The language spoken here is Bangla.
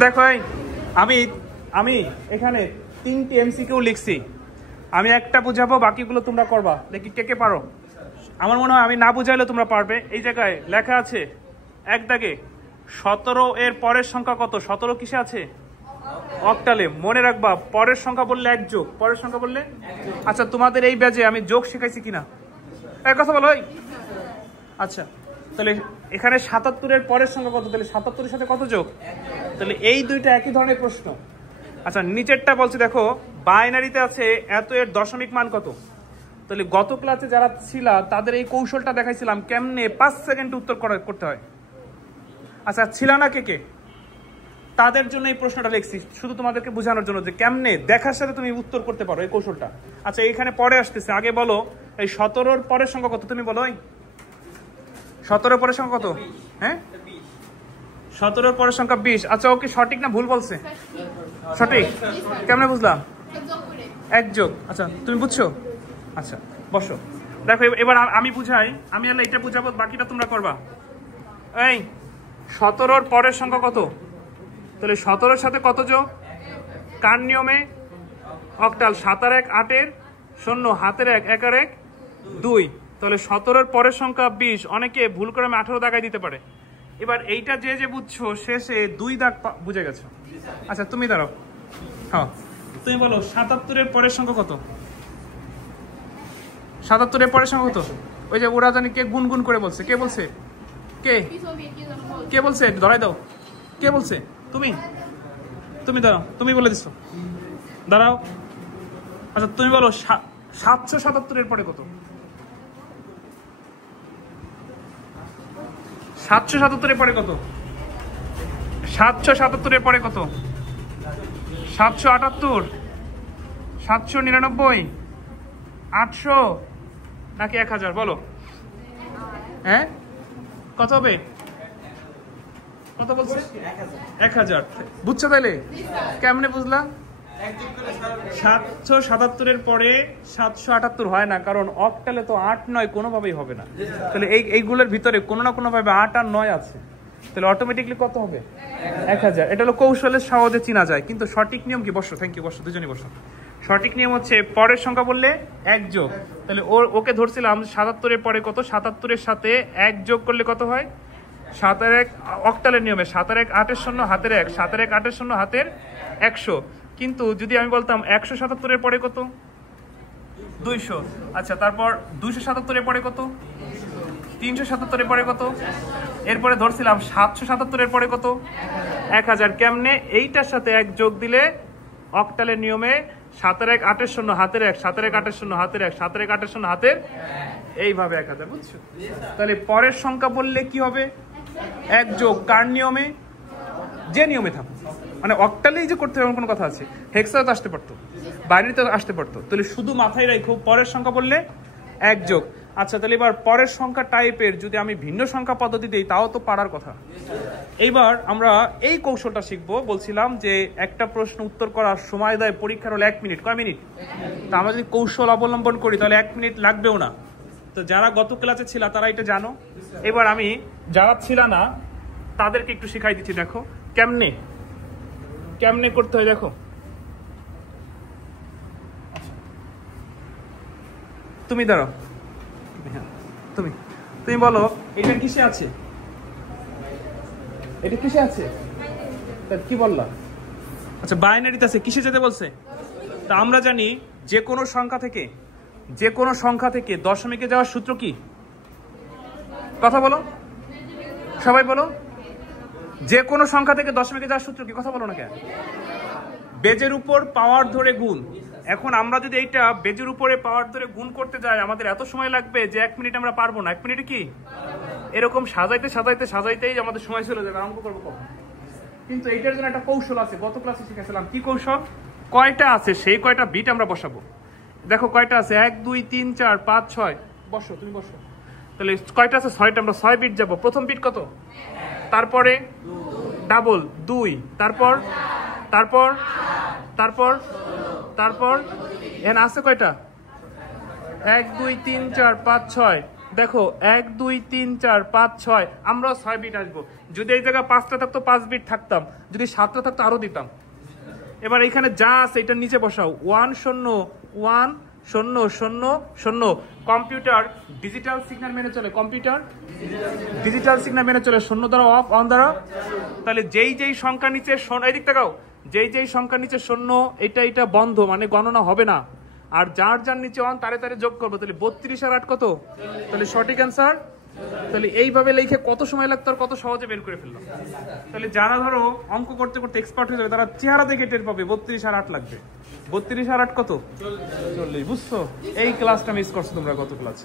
দেখো আমি আমি এখানে 3টি এমসিকিউ লিখছি। আমি একটা বুঝাবো, বাকিগুলো তোমরা করবা। দেখি কে কে পারো। আমার মনে হয় আমি না বুঝাইলে তোমরা পারবে। এই জায়গায় লেখা আছে এক দাগে 17 এর পরের সংখ্যা কত? 17 কিসে আছে? অক্টালে। মনে রাখবা, পরের সংখ্যা বললে এক যোগ, পরের সংখ্যা বললে। আচ্ছা, তোমাদের এই ব্যাচে আমি যোগ শেখাইছি কিনা এক কথা বলো। আচ্ছা, তাহলে এখানে 77 এর পরের সংখ্যা কত? তাহলে 77 এর সাথে কত যোগ? তাহলে এই দুইটা একই ধরনের প্রশ্ন। আচ্ছা, নিচেরটা বলছি দেখো, বাইনারিতে আছে এত এর দশমিক মান কত? তাহলে গত ক্লাসে যারা ছিল তাদের এই কৌশলটা দেখাইছিলাম কেমনে 5 সেকেন্ড উত্তর করতে হয়। আচ্ছা, ছিল না কে কে? তাদের জন্য এই প্রশ্নটা লিখছি, শুধু তোমাদেরকে বোঝানোর জন্য যে কেমনে দেখার সাথে তুমি উত্তর করতে পারো এই কৌশলটা। আচ্ছা, এইখানে পরে আসতেছে, আগে বলো এই 17 পরের সংখ্যা কত? তুমি বলো 17 পরের সংখ্যা কত? হ্যাঁ, 17 পরের সংখ্যা 20। আচ্ছা, ওকে সঠিক না ভুল বলছে? সঠিক। কেমনে বুঝলাম? এক যোগ। আচ্ছা, তুমি বুঝছো? আচ্ছা, বসো। দেখো এবার আমি বুঝাই, আমি হলে এটা বুঝাবো, বাকিটা তোমরা করবা। এই 17 পরের সংখ্যা কত? তাহলে 17 সাথে কত যোগ? কার নিয়মে? অক্টাল। 7 আর 1 8 এর শূন্য, হাতের 1 1 আর 1 2। তাহলে 17 পরের সংখ্যা 20। অনেকে ভুল করে 18 দাগায় দিতে পারে। এবার এইটা যে যে বুঝছো শেষে 2 দাগ বুঝে গেছো। আচ্ছা, তুমি দাঁড়াও। হ্যাঁ, তুমি বলো 77 এর পরের সংখ্যা কত? 77 এর পরের সংখ্যা কত? ওই যে ওরা জানি কে গুনগুন করে বলছে। কে বলছে? কে কে বলছে? ধরাই দাও। কে বলছে? তুমি তুমি দাঁড়াও, তুমি বলে দিছো। দাঁড়াও। আচ্ছা, তুমি বলো 777 এর পরে কত? 777 এর পরে কত? 777 এর পরে কত? 778, 799, 800 নাকি 1000? বলো। হ্যাঁ, কত হবে? কত বলছে? 1000। বুঝছো তাইলে? কেমনে বুঝলা? 777 এর পরে 778 হয় না, কারণ অক্টালে তো 8 9 কোনোভাবেই হবে না। তাহলে এইগুলোর ভিতরে কোনো না কোনো ভাবে 8 আর 9 আছে। তাহলে অটোমেটিকলি কত হবে? 1000। এটা হলো কৌশলের সহজে চিনা যায়, কিন্তু সঠিক নিয়ম কি? বসো, থ্যাংক ইউ, বসো, দুজনই বসো। সঠিক নিয়ম হচ্ছে পরের সংখ্যা বললে এক যোগ। তাহলে ওকে ধরছিলাম 77 এর পরে কত? 77 এর সাথে এক যোগ করলে কত হয়? 7 আর 1 অক্টালের নিয়মে 7 আর 1 8 এর শূন্য, হাতের 1 7 আর 1 8 এর শূন্য, হাতের 100। কিন্তু যদি আমি বলতাম 177 এর পরে কত? 200। আচ্ছা, তারপর 277 এর পরে কত? 377 এর পরে কত? এরপরে ধরছিলাম 777 এর পরে কত? 1000। কেমনে? এইটার সাথে এক যোগ দিলে অক্টালের নিয়মে 7 আর 1 8 এর শূন্য, হাতের 1 7 আর 1 8 এর শূন্য, হাতের 1 7 আর 1 8 এর শূন্য, হাতের এইভাবে 1000। বুঝছো? তাহলে পরের সংখ্যা বললে কি হবে? এক যোগ। কার নিয়মে? যে নিয়মে থাকো, মানে অক্টালেই যে করতে হবে এমন কোনো কথা আছে? হেক্সাও তো আসতে পারতো, বাইরেতে আসতে পারতো। তাহলে শুধু মাথায় রাখো পরের সংখ্যা বললে এক যোগ। আচ্ছা, তাহলে এবার পরের সংখ্যা টাইপের যদি আমি ভিন্ন সংখ্যা পদ্ধতি দিই তাও তো পারার কথা। এইবার আমরা এই কৌশলটা শিখবো। বলছিলাম যে একটা প্রশ্ন উত্তর করার সময় দেয় পরীক্ষার হলো 1 মিনিট। কয় মিনিট? তা আমরা যদি কৌশল অবলম্বন করি তাহলে 1 মিনিট লাগবেও না। তো যারা গত ক্লাসে ছিল তারা এটা জানো। এবার আমি যারা ছিল না তাদেরকে একটু শিখাই দিচ্ছি। দেখো কেমনে কেমনে করতে হয়। দেখো, তুমি দাঁড়াও, তুমি তুমি বলো এটা কিসে আছে? এটা কিসে আছে? কি বললা? আচ্ছা, বাইনারিতে আছে। কিসে যেতে বলছে? তা আমরা জানি যে কোনো সংখ্যা থেকে দশমিকে যাওয়ার সূত্র কি? কথা বলো, সবাই বলো। যে কোনো সংখ্যা থেকে দশমিকে যাওয়ার সূত্র কি? কথা বলো না কেন? বেজের উপর পাওয়ার ধরে গুণ। এখন আমরা যদি এইটা বেজের উপরে পাওয়ার ধরে গুণ করতে যাই আমাদের এত সময় লাগবে যে 1 মিনিট আমরা পারবো না। 1 মিনিটে কি এরকম সাজাইতেই আমাদের সময় চলে যাবে। অঙ্ক করবো কখন? কিন্তু এইটার জন্য একটা কৌশল আছে, গত ক্লাসে শিখেছিলাম। কি কৌশল? কয়টা আছে সেই কয়টা বিট আমরা বসাবো। দেখো কয়টা আছে? 1 2 3 4 5 6। বসো, তুমি বসো। তাহলে কয়টা আছে? 6টা। আমরা 6 বিট যাবো। প্রথম বিট কত? তারপরে ডাবল 2, তারপর তারপর তারপর তারপর এখানে আছে কয়টা? 1 2 3 4 5 6। দেখো 1 2 3 4 5 6 আমরা 6 বিট আসবো। যদি এই জায়গায় 5টা থাকতো 5 বিট থাকতাম, যদি 7টা থাকতো আরো দিতাম। এবার এখানে যা আছে এটার নিচে বসাও 1 0 1 0 0 0। কম্পিউটার ডিজিটাল সিগন্যাল মেনে চলে, কম্পিউটার ডিজিটাল সিগন্যাল মেনে চলে। 0 দ্বারা অফ, অন দ্বারা। তাহলে যেই যেই সংখ্যা নিচে এই দিক তাকাও, যেই যেই সংখ্যা নিচে 0 এটা বন্ধ, মানে গণনা হবে না। আর যার যার নিচে অন তারে তারে যোগ করবো। তাহলে 32 আর 8 কত? তাহলে সঠিক অ্যান্সার। তাহলে এইভাবে লিখে কত সময় লাগতো আর কত সহজে বের করে ফেললাম। তাহলে যারা ধরো অঙ্ক করতে করতে এক্সপার্ট হয়ে যাবে তারা চেহারা দেখে টের পাবে 32 আর 8 লাগবে। 32 আর 8 কত? 40। বুঝছো? এই ক্লাসটা মিস করছো তোমরা, কত ক্লাস।